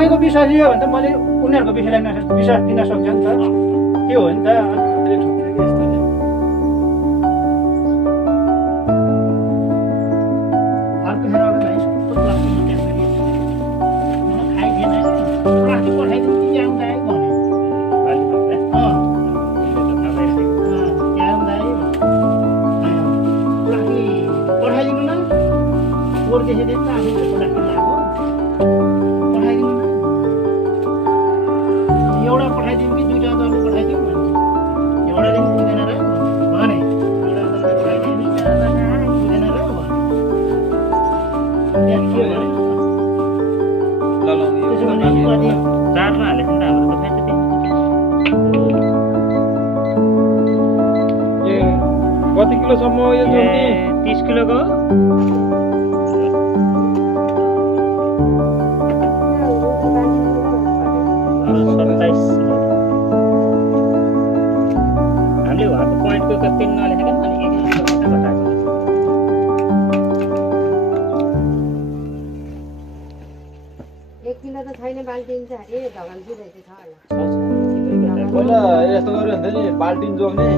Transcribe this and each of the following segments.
तपाईँको विश्वास लियो भने त मैले उनीहरूको विषयलाई विश्वास दिन सक्छ नि त त्यो हो नि त कति किलोसम्म यो जोड्ने 30 किलोको हामीले उहाँको पोइन्टको कति नलेखेका अनि 1 किलो मात्र घटाएको 1 किलो त छैन बाल्टिन चाहिँ अरे ढगालजी रहेछ छ होला पहिला यस्तो गर्यो भने नि बाल्टिन जोग्ने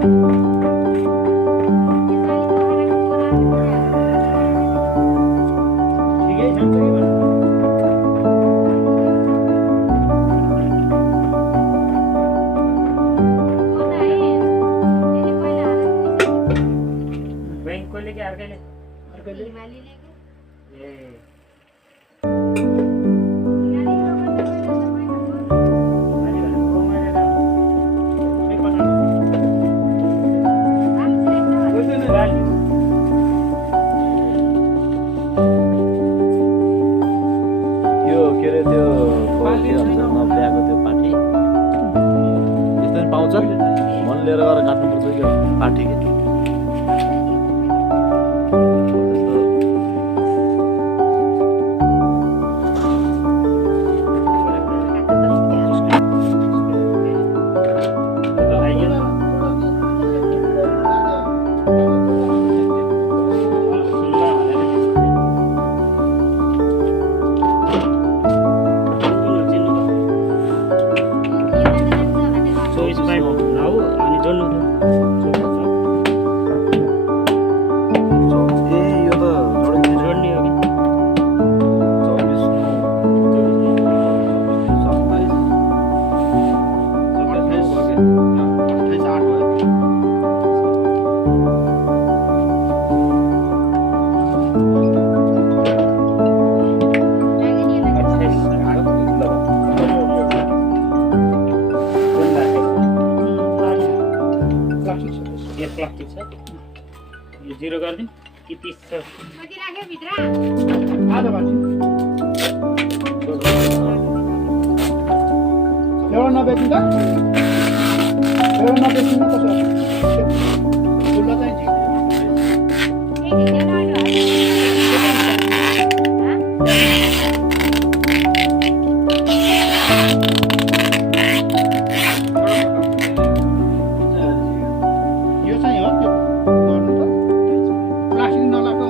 ठिकै छ नि त के भन्नु। बैंककोले कि अर्कैले अर्कोले ए अनि भनेको मैले त सबै पठाउनु बुझ्दैन भाइ। त्यो के अरे त्यो के भन्छ नब्ल्याएको त्यो पाठी यस्तो नि पाउँछ मन लिएर गएर काट्नुपर्छ क्या पाठी के प्लास्टिक छ यो 0 गर्दिन कि 30 छ आधा बाटी एउटा नबेच्नु त एउटा नबेच्नु न कसो ठुलो चाहिँ यो चाहिँ हो त्यो गर्नु त प्लास्टिक नलाको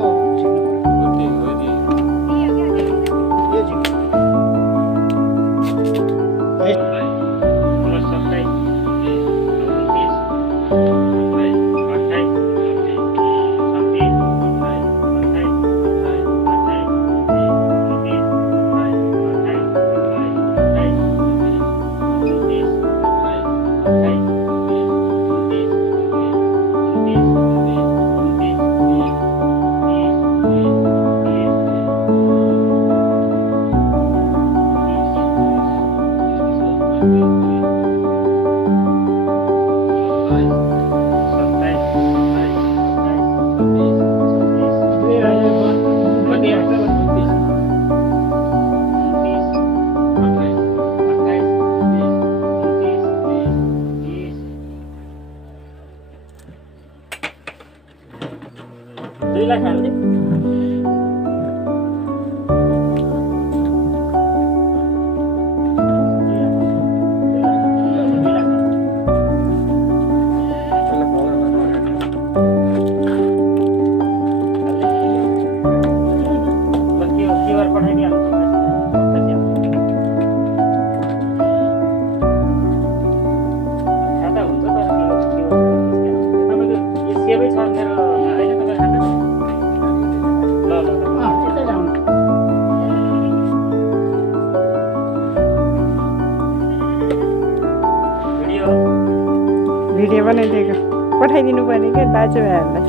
भिडियो बनाइदिएको पठाइदिनु पर्ने क्या दाजुभाइहरूलाई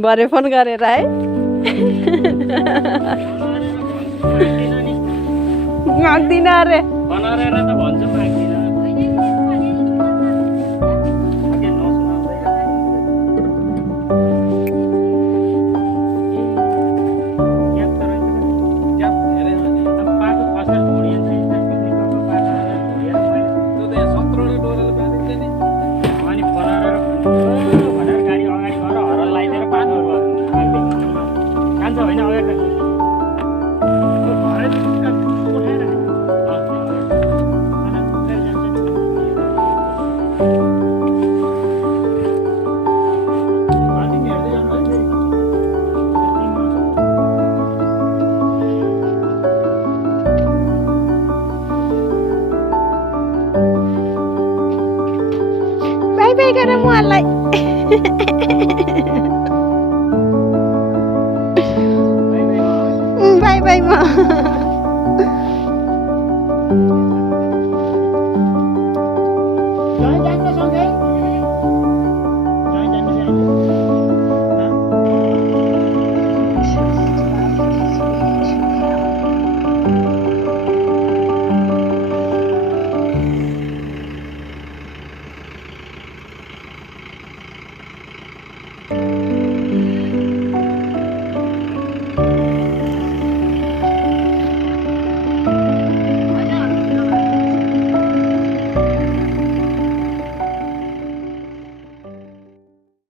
भरे फोन गरेर है माग्दिन अरे बनाएर त